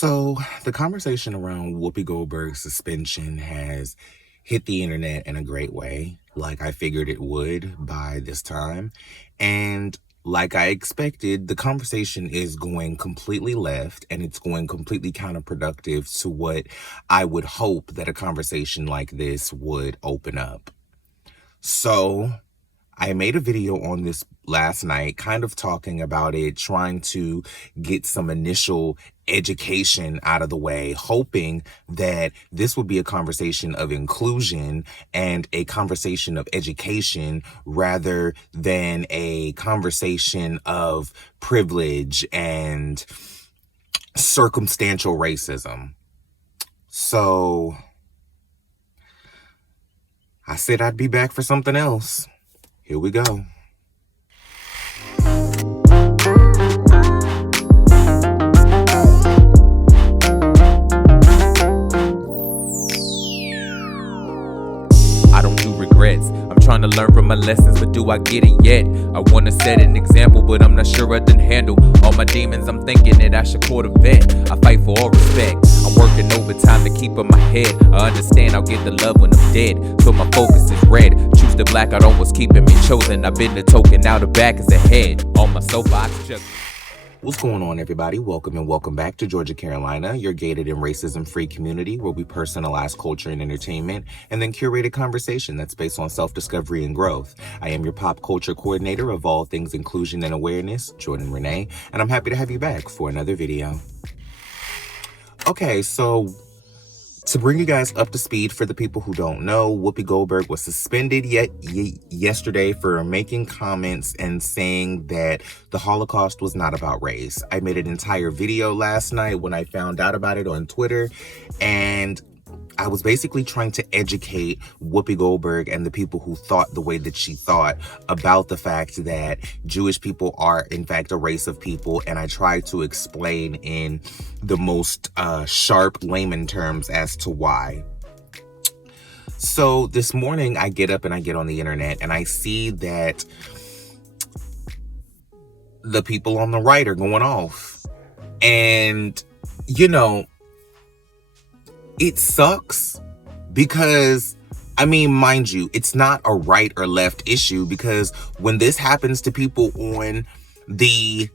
So the conversation around Whoopi Goldberg's suspension has hit the internet in a great way, like I figured it would by this time. And like I expected, the conversation is going completely left and it's going completely counterproductive to what I would hope that a conversation like this would open up. So I made a video on this last night, kind of talking about it, trying to get some initial education out of the way, hoping that this would be a conversation of inclusion and a conversation of education rather than a conversation of privilege and circumstantial racism. So I said I'd be back for something else. Here we go. I don't do regrets. I'm trying to learn from my lessons, but do I get it yet? I wanna set an example, but I'm not sure I can handle all my demons. I'm thinking that I should court a vet. I fight for all respect. I'm working overtime to keep in my head. I understand I'll get the love when I'm dead, so my focus is red. Choose the black out on what's keeping me chosen. I've been the token, now the back is the head. On my soapbox, just... What's going on, everybody? Welcome back to Georgia, Carolina, your gated and racism-free community where we personalize culture and entertainment and then curate a conversation that's based on self-discovery and growth. I am your pop culture coordinator of all things inclusion and awareness, Jordan Renee, and I'm happy to have you back for another video. Okay, so to bring you guys up to speed for the people who don't know, Whoopi Goldberg was suspended yesterday for making comments and saying that the Holocaust was not about race. I made an entire video last night when I found out about it on Twitter, and I was basically trying to educate Whoopi Goldberg and the people who thought the way that she thought about the fact that Jewish people are, in fact, a race of people. And I tried to explain in the most sharp layman terms as to why. So this morning I get up and I get on the internet and I see that the people on the right are going off. And, you know, it sucks because, I mean, mind you, it's not a right or left issue, because when this happens to people on the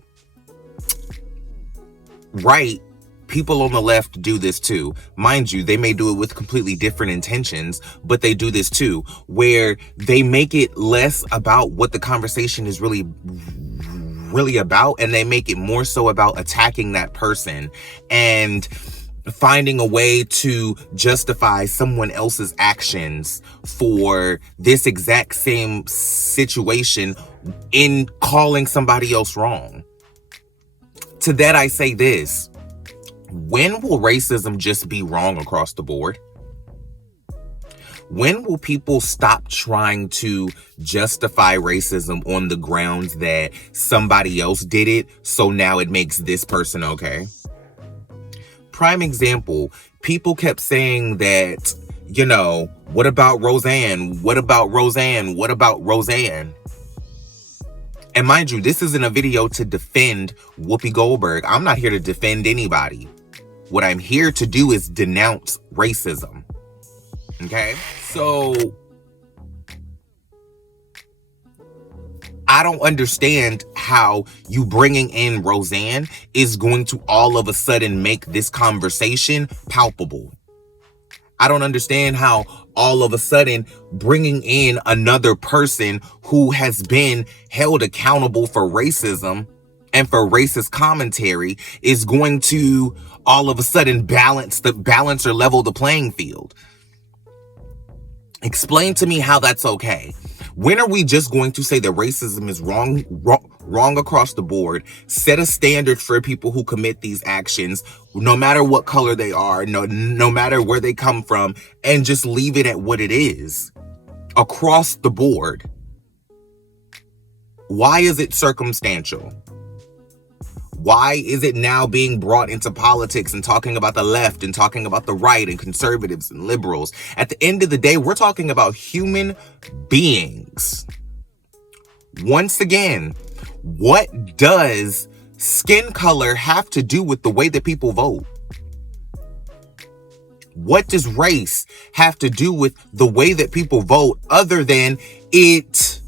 right, people on the left do this too. Mind you, they may do it with completely different intentions, but they do this too, where they make it less about what the conversation is really about, and they make it more so about attacking that person and finding a way to justify someone else's actions for this exact same situation in calling somebody else wrong. To that I say this: when will racism just be wrong across the board? When will people stop trying to justify racism on the grounds that somebody else did it, so now it makes this person okay? Prime example, people kept saying that, you know, what about Roseanne? What about Roseanne? What about Roseanne? And mind you, this isn't a video to defend Whoopi Goldberg. I'm not here to defend anybody. What I'm here to do is denounce racism. Okay? So I don't understand how you bringing in Roseanne is going to all of a sudden make this conversation palpable. I don't understand how all of a sudden bringing in another person who has been held accountable for racism and for racist commentary is going to all of a sudden balance or level the playing field. Explain to me how that's okay. When are we just going to say that racism is wrong across the board, set a standard for people who commit these actions, no matter what color they are, no matter where they come from, and just leave it at what it is across the board? Why is it circumstantial? Why is it now being brought into politics and talking about the left and talking about the right and conservatives and liberals? At the end of the day, we're talking about human beings. Once again, what does skin color have to do with the way that people vote? What does race have to do with the way that people vote other than it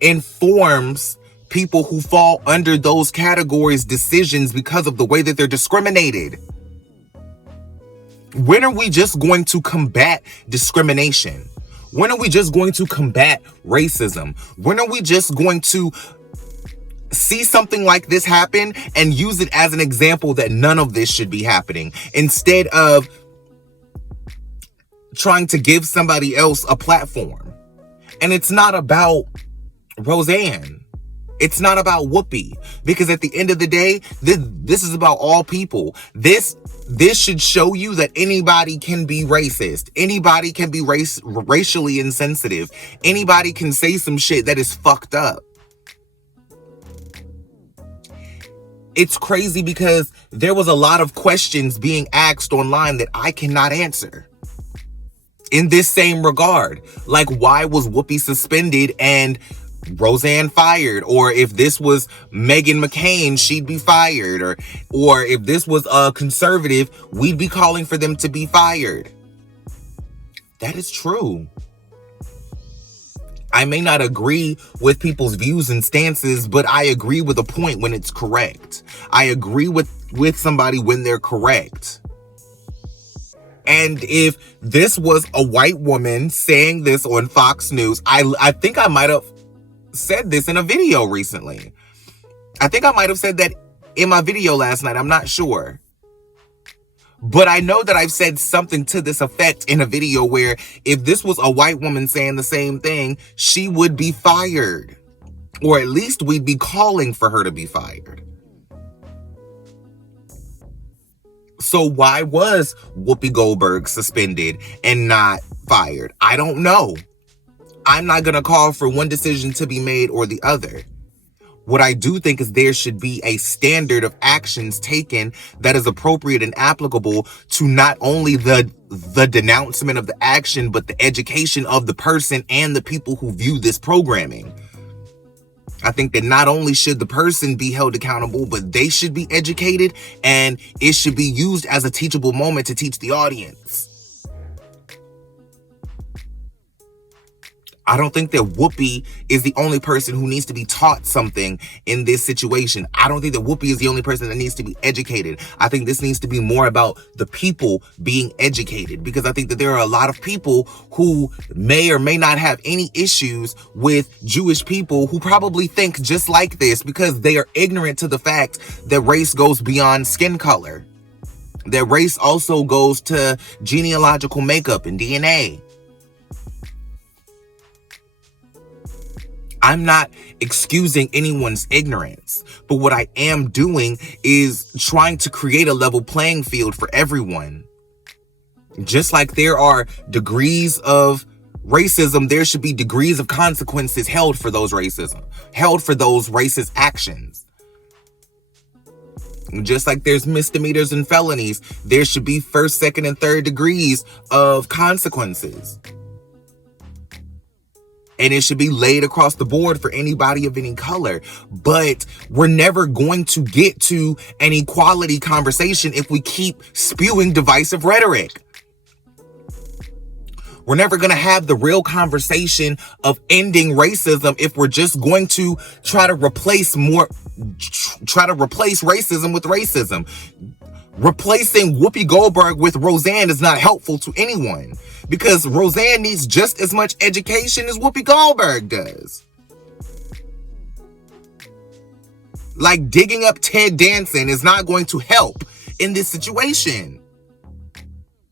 informs people who fall under those categories' decisions because of the way that they're discriminated? When are we just going to combat discrimination? When are we just going to combat racism? When are we just going to see something like this happen and use it as an example that none of this should be happening, instead of trying to give somebody else a platform? And it's not about Roseanne. It's not about Whoopi, because at the end of the day, this is about all people. This should show you that anybody can be racist. Anybody can be racially insensitive. Anybody can say some shit that is fucked up. It's crazy because there was a lot of questions being asked online that I cannot answer in this same regard. Like, why was Whoopi suspended and Roseanne fired? Or if this was Meghan McCain, she'd be fired. Or if this was a conservative, we'd be calling for them to be fired. That is true. I may not agree with people's views and stances, but I agree with a point when it's correct. I agree with somebody when they're correct. And if this was a white woman saying this on Fox News, I think I might have said this in a video recently. I think I might have said that in my video last night. I'm not sure. But I know that I've said something to this effect in a video where if this was a white woman saying the same thing, she would be fired. Or at least we'd be calling for her to be fired. So why was Whoopi Goldberg suspended and not fired? I don't know. I'm not going to call for one decision to be made or the other. What I do think is there should be a standard of actions taken that is appropriate and applicable to not only the denouncement of the action, but the education of the person and the people who view this programming. I think that not only should the person be held accountable, but they should be educated, and it should be used as a teachable moment to teach the audience. I don't think that Whoopi is the only person who needs to be taught something in this situation. I don't think that Whoopi is the only person that needs to be educated. I think this needs to be more about the people being educated, because I think that there are a lot of people who may or may not have any issues with Jewish people who probably think just like this because they are ignorant to the fact that race goes beyond skin color. That race also goes to genealogical makeup and DNA. I'm not excusing anyone's ignorance, but what I am doing is trying to create a level playing field for everyone. Just like there are degrees of racism, there should be degrees of consequences held for those racist actions. Just like there's misdemeanors and felonies, there should be first, second, and third degrees of consequences. And it should be laid across the board for anybody of any color. But we're never going to get to an equality conversation if we keep spewing divisive rhetoric. We're never going to have the real conversation of ending racism if we're just going to try to replace racism with racism. Replacing Whoopi Goldberg with Roseanne is not helpful to anyone, because Roseanne needs just as much education as Whoopi Goldberg does. Like, digging up Ted Danson is not going to help in this situation,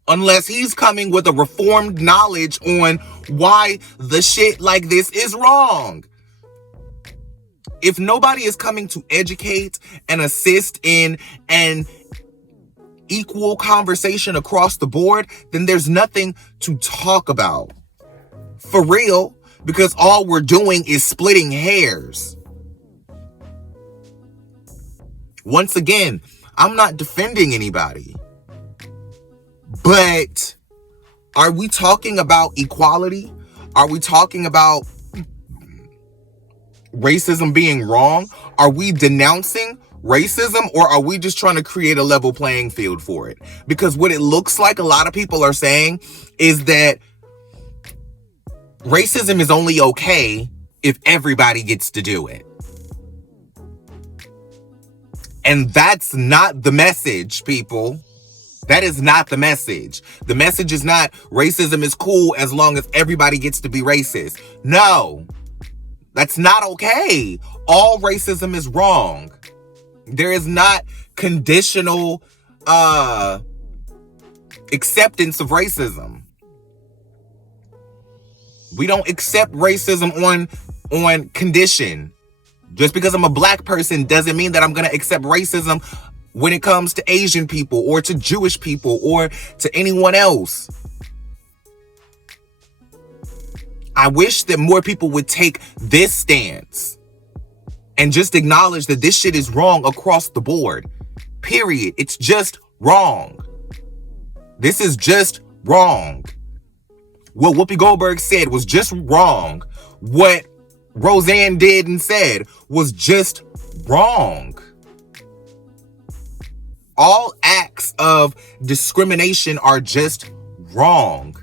unless he's coming with a reformed knowledge on why the shit like this is wrong. If nobody is coming to educate and assist in an equal conversation across the board, then there's nothing to talk about. For real, because all we're doing is splitting hairs. Once again, I'm not defending anybody. But are we talking about equality? Are we talking about racism being wrong? Are we denouncing racism, or are we just trying to create a level playing field for it? Because what it looks like a lot of people are saying is that racism is only okay if everybody gets to do it. And that's not the message, people. That is not the message. The message is not racism is cool as long as everybody gets to be racist. No, that's not okay. All racism is wrong. There is not conditional acceptance of racism. We don't accept racism on condition. Just because I'm a black person doesn't mean that I'm going to accept racism when it comes to Asian people or to Jewish people or to anyone else. I wish that more people would take this stance and just acknowledge that this shit is wrong across the board. Period. It's just wrong. This is just wrong. What Whoopi Goldberg said was just wrong. What Roseanne did and said was just wrong. All acts of discrimination are just wrong.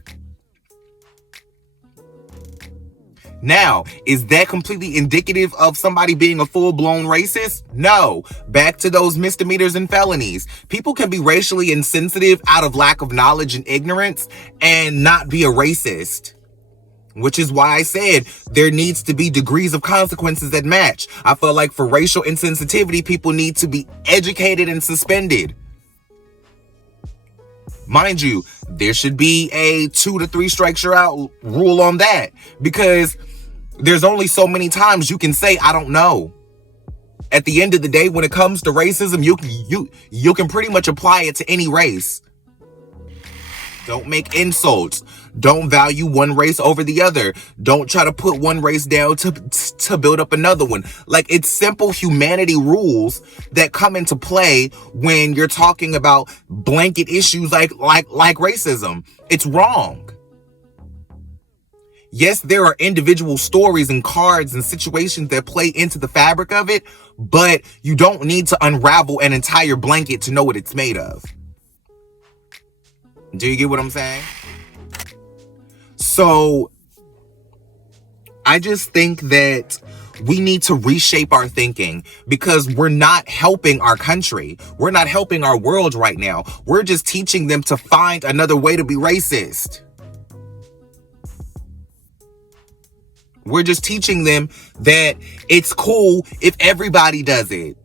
Now, is that completely indicative of somebody being a full-blown racist? No. Back to those misdemeanors and felonies. People can be racially insensitive out of lack of knowledge and ignorance and not be a racist. Which is why I said there needs to be degrees of consequences that match. I feel like for racial insensitivity, people need to be educated and suspended. Mind you, there should be a 2 to 3 strikes you're out rule on that, because there's only so many times you can say, I don't know. At the end of the day, when it comes to racism, you can pretty much apply it to any race. Don't make insults. Don't value one race over the other. Don't try to put one race down to build up another one. Like, it's simple humanity rules that come into play when you're talking about blanket issues like racism. It's wrong. Yes, there are individual stories and cards and situations that play into the fabric of it, but you don't need to unravel an entire blanket to know what it's made of. Do you get what I'm saying? So, I just think that we need to reshape our thinking, because we're not helping our country. We're not helping our world right now. We're just teaching them to find another way to be racist. We're just teaching them that it's cool if everybody does it.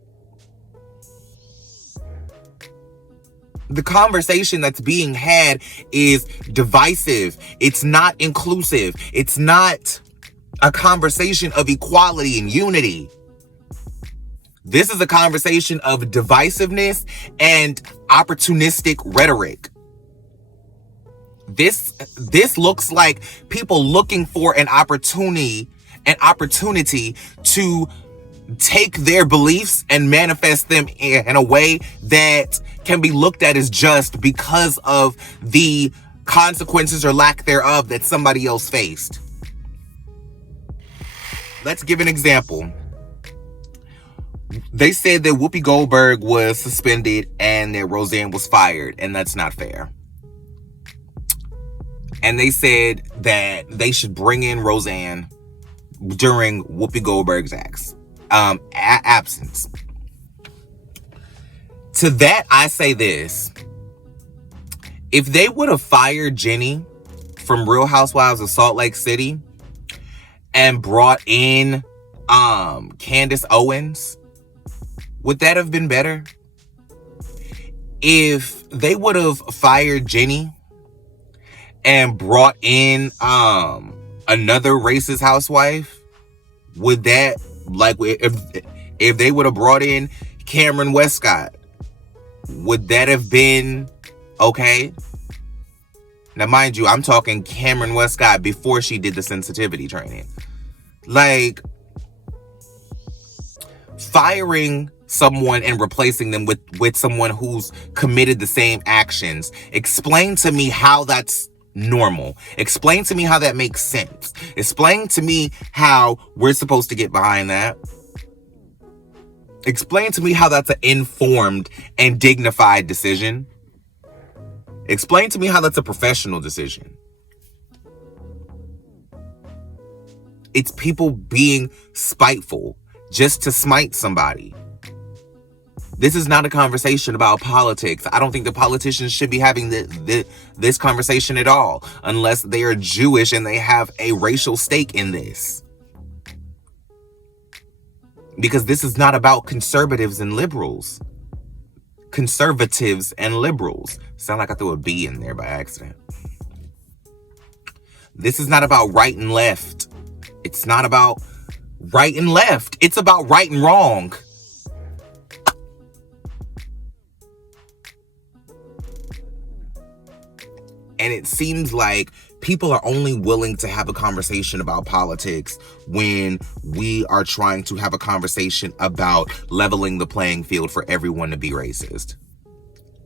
The conversation that's being had is divisive. It's not inclusive. It's not a conversation of equality and unity. This is a conversation of divisiveness and opportunistic rhetoric. This looks like people looking for an opportunity to take their beliefs and manifest them in a way that can be looked at as just because of the consequences or lack thereof that somebody else faced. Let's give an example. They said that Whoopi Goldberg was suspended and that Roseanne was fired, and that's not fair. And they said that they should bring in Roseanne during Whoopi Goldberg's absence. To that, I say this. If they would have fired Jenny from Real Housewives of Salt Lake City and brought in Candace Owens, would that have been better? If they would have fired Jenny and brought in another racist housewife, would that, like, if they would have brought in Cameron Westcott, would that have been okay? Now, mind you, I'm talking Cameron Westcott before she did the sensitivity training. Like, firing someone and replacing them with someone who's committed the same actions. Explain to me how that's normal. Explain to me how that makes sense. Explain to me how we're supposed to get behind that. Explain to me how that's an informed and dignified decision. Explain to me how that's a professional decision. It's people being spiteful just to smite somebody. This is not a conversation about politics. I don't think the politicians should be having this conversation at all, unless they are Jewish and they have a racial stake in this. Because this is not about conservatives and liberals. Conservatives and liberals. Sound like I threw a B in there by accident. This is not about right and left. It's not about right and left. It's about right and wrong. And it seems like people are only willing to have a conversation about politics when we are trying to have a conversation about leveling the playing field for everyone to be racist.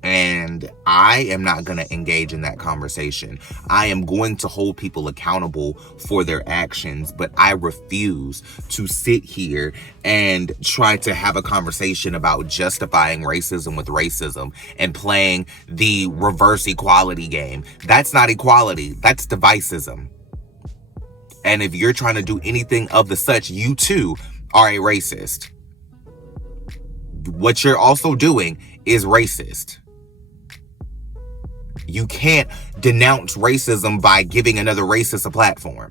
And I am not going to engage in that conversation. I am going to hold people accountable for their actions, but I refuse to sit here and try to have a conversation about justifying racism with racism and playing the reverse equality game. That's not equality. That's divicism. And if you're trying to do anything of the such, you too are a racist. What you're also doing is racist. You can't denounce racism by giving another racist a platform.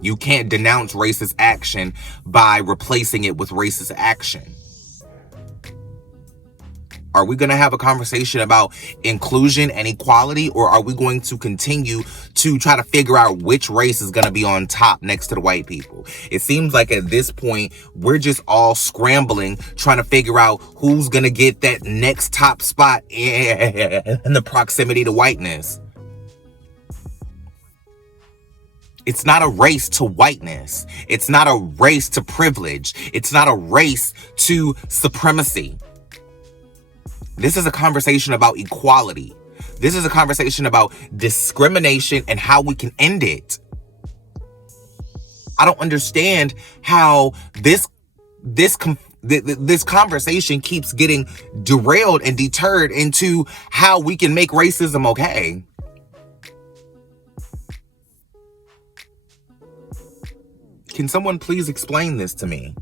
You can't denounce racist action by replacing it with racist action. Are we going to have a conversation about inclusion and equality, or are we going to continue to try to figure out which race is going to be on top next to the white people? It seems like at this point, we're just all scrambling, trying to figure out who's going to get that next top spot in the proximity to whiteness. It's not a race to whiteness. It's not a race to privilege. It's not a race to supremacy. This is a conversation about equality. This is a conversation about discrimination and how we can end it. I don't understand how this conversation keeps getting derailed and deterred into how we can make racism okay. Can someone please explain this to me?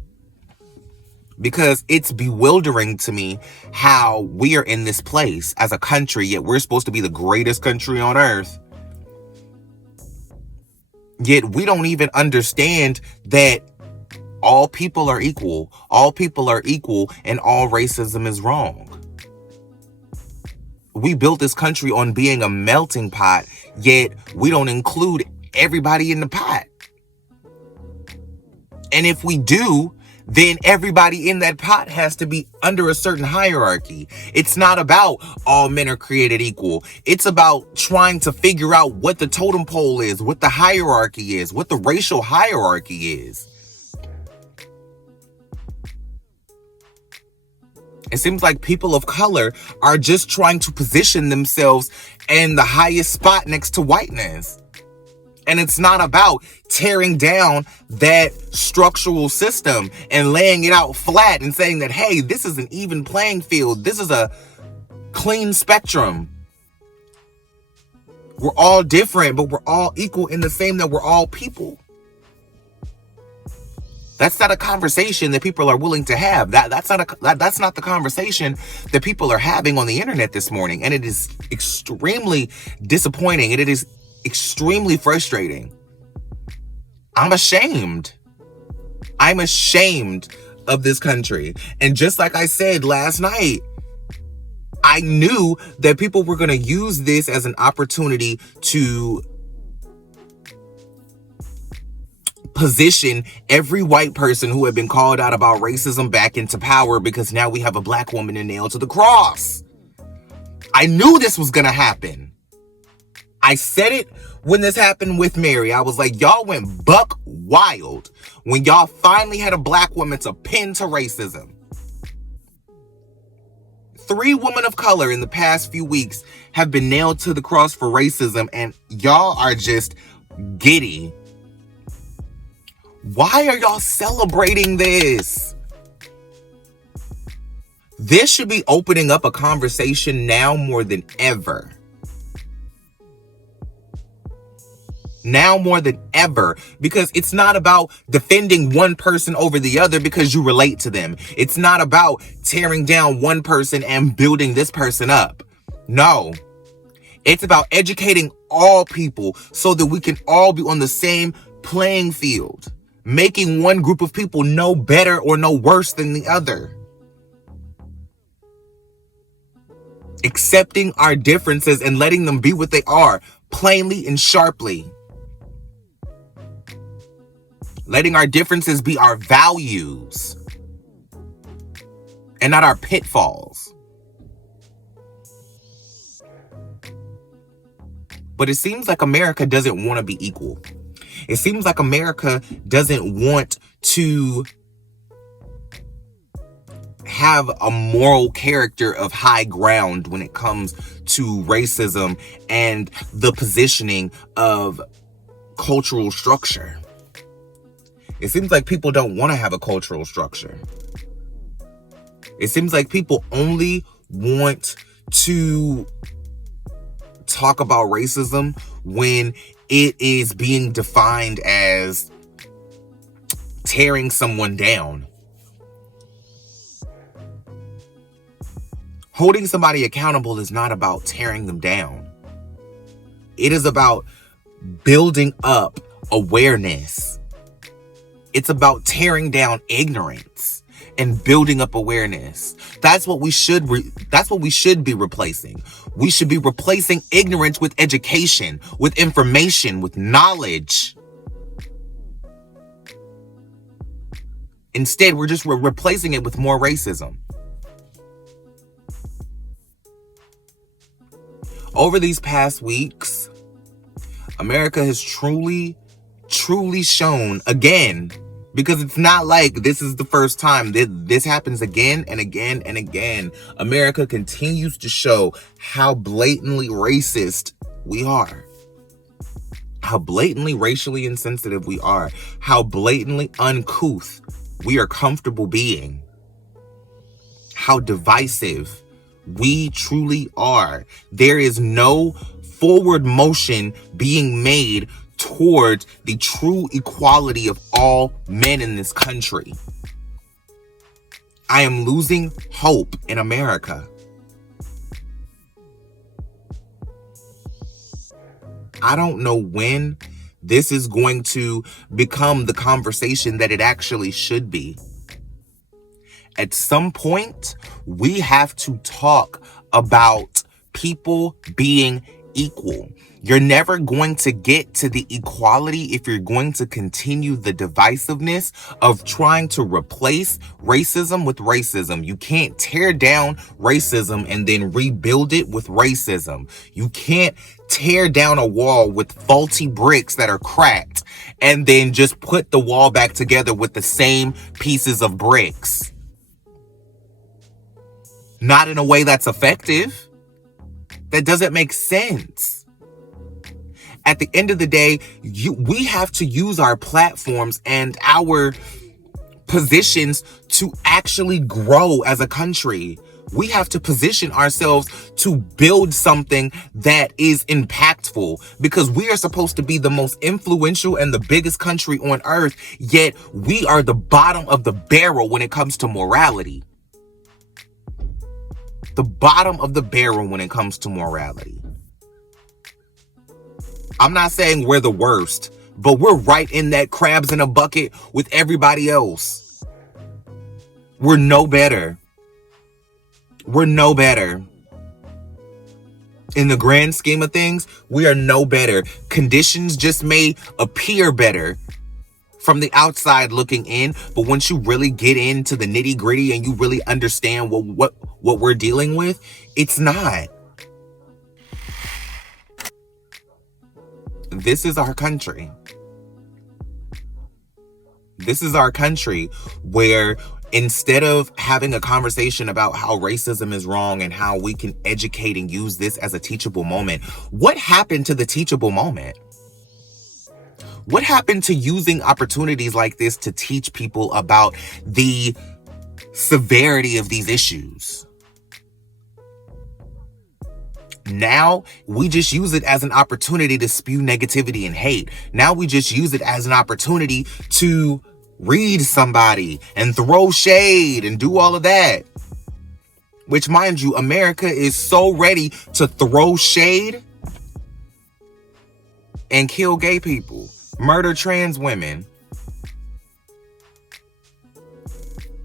Because it's bewildering to me how we are in this place as a country, yet we're supposed to be the greatest country on earth. Yet we don't even understand that all people are equal. All people are equal and all racism is wrong. We built this country on being a melting pot, yet we don't include everybody in the pot. And if we do, then everybody in that pot has to be under a certain hierarchy. It's not about all men are created equal. It's about trying to figure out what the totem pole is, what the hierarchy is, what the racial hierarchy is. It seems like people of color are just trying to position themselves in the highest spot next to whiteness. And it's not about tearing down that structural system and laying it out flat and saying that, hey, this is an even playing field. This is a clean spectrum. We're all different, but we're all equal in the same that we're all people. That's not a conversation that people are willing to have. That's not the conversation that people are having on the internet this morning. And it is extremely disappointing. And it is extremely frustrating. I'm ashamed. I'm ashamed of this country. And just like I said last night, I knew that people were going to use this as an opportunity to position every white person who had been called out about racism back into power, because now we have a black woman nailed to the cross. I knew this was going to happen. I said it when this happened with Mary. I was like, y'all went buck wild when y'all finally had a black woman to pin to racism. 3 women of color in the past few weeks have been nailed to the cross for racism, and y'all are just giddy. Why are y'all celebrating this? This should be opening up a conversation now more than ever. Now more than ever, because it's not about defending one person over the other because you relate to them. It's not about tearing down one person and building this person up. No, it's about educating all people so that we can all be on the same playing field, making one group of people no better or no worse than the other. Accepting our differences and letting them be what they are, plainly and sharply. Letting our differences be our values and not our pitfalls. But it seems like America doesn't want to be equal. It seems like America doesn't want to have a moral character of high ground when it comes to racism and the positioning of cultural structure. It seems like people don't want to have a cultural structure. It seems like people only want to talk about racism when it is being defined as tearing someone down. Holding somebody accountable is not about tearing them down. It is about building up awareness. It's about tearing down ignorance and building up awareness. That's what we should be replacing. We should be replacing ignorance with education, with information, with knowledge. Instead, we're replacing it with more racism. Over these past weeks, America has truly shown again, because it's not like this is the first time. This happens again and again and again. America continues to show how blatantly racist we are. How blatantly racially insensitive we are. How blatantly uncouth we are comfortable being. How divisive we truly are. There is no forward motion being made towards the true equality of all men in this country. I am losing hope in America. I don't know when this is going to become the conversation that it actually should be. At some point, we have to talk about people being equal. You're never going to get to the equality if you're going to continue the divisiveness of trying to replace racism with racism. You can't tear down racism and then rebuild it with racism. You can't tear down a wall with faulty bricks that are cracked and then just put the wall back together with the same pieces of bricks. Not in a way that's effective. That doesn't make sense. At the end of the day, we have to use our platforms and our positions to actually grow as a country. We have to position ourselves to build something that is impactful, because we are supposed to be the most influential and the biggest country on earth, yet we are the bottom of the barrel when it comes to morality. The bottom of the barrel when it comes to morality. I'm not saying we're the worst, but we're right in that crabs in a bucket with everybody else. We're no better. We're no better. In the grand scheme of things, we are no better. Conditions just may appear better from the outside looking in, but once you really get into the nitty gritty and you really understand what we're dealing with, it's not. This is our country. This is our country where instead of having a conversation about how racism is wrong and how we can educate and use this as a teachable moment, what happened to the teachable moment? What happened to using opportunities like this to teach people about the severity of these issues. Now we just use it as an opportunity to spew negativity and hate. Now we just use it as an opportunity to read somebody and throw shade and do all of that. Which, mind you, America is so ready to throw shade and kill gay people, murder trans women,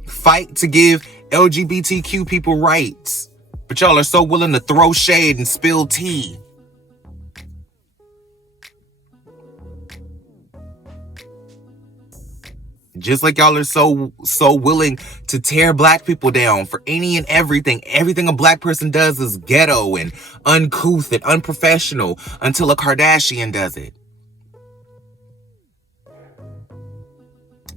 fight to give LGBTQ people rights. But y'all are so willing to throw shade and spill tea. Just like y'all are so willing to tear black people down for any and everything. Everything a black person does is ghetto and uncouth and unprofessional until a Kardashian does it.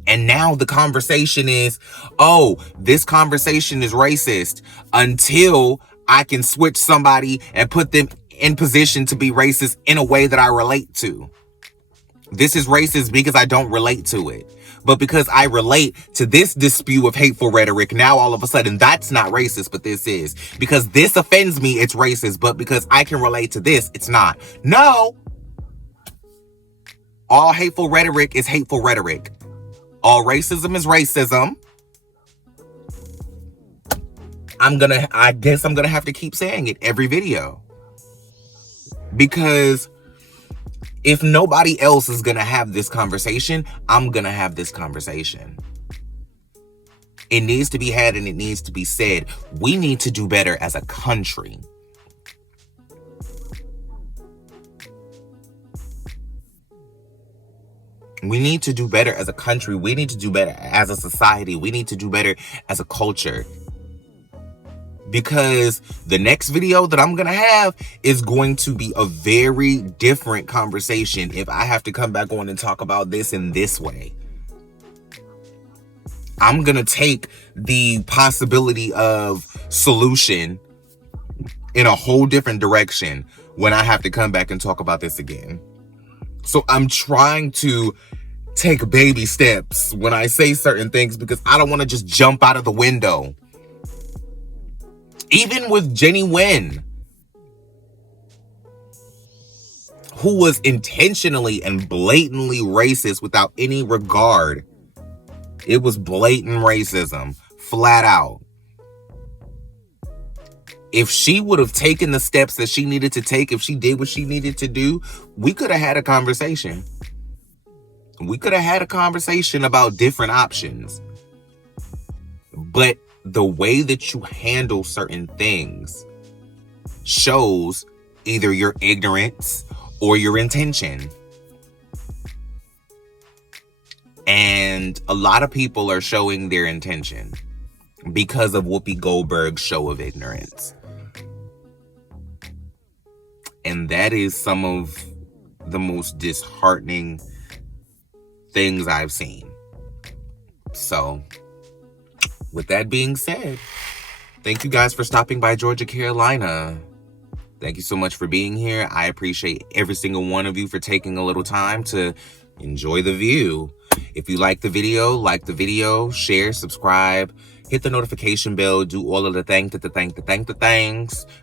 And now the conversation is, oh, this conversation is racist until I can switch somebody and put them in position to be racist in a way that I relate to. This is racist because I don't relate to it. But because I relate to this dispute of hateful rhetoric, now all of a sudden that's not racist, but this is. Because this offends me, it's racist. But because I can relate to this, it's not. No. All hateful rhetoric is hateful rhetoric. All racism is racism. I guess I'm gonna have to keep saying it every video. Because if nobody else is gonna have this conversation, I'm gonna have this conversation. It needs to be had and it needs to be said. We need to do better as a country. We need to do better as a country. We need to do better as a society. We need to do better as a culture. Because the next video that I'm going to have is going to be a very different conversation if I have to come back on and talk about this in this way. I'm going to take the possibility of solution in a whole different direction when I have to come back and talk about this again. So I'm trying to take baby steps when I say certain things because I don't want to just jump out of the window. Even with Jenny Nguyen, who was intentionally and blatantly racist without any regard. It was blatant racism, flat out. If she would have taken the steps that she needed to take, if she did what she needed to do, we could have had a conversation. We could have had a conversation about different options. But the way that you handle certain things shows either your ignorance or your intention. And a lot of people are showing their intention because of Whoopi Goldberg's show of ignorance. And that is some of the most disheartening things I've seen. So, with that being said, thank you guys for stopping by Georgia, Carolina. Thank you so much for being here. I appreciate every single one of you for taking a little time to enjoy the view. If you like the video, share, subscribe, hit the notification bell, do all of the things.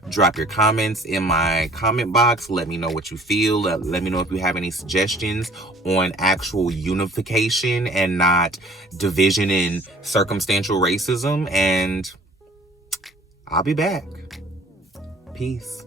Drop your comments in my comment box. Let me know what you feel. Let me know if you have any suggestions on actual unification and not division in circumstantial racism. And I'll be back. Peace.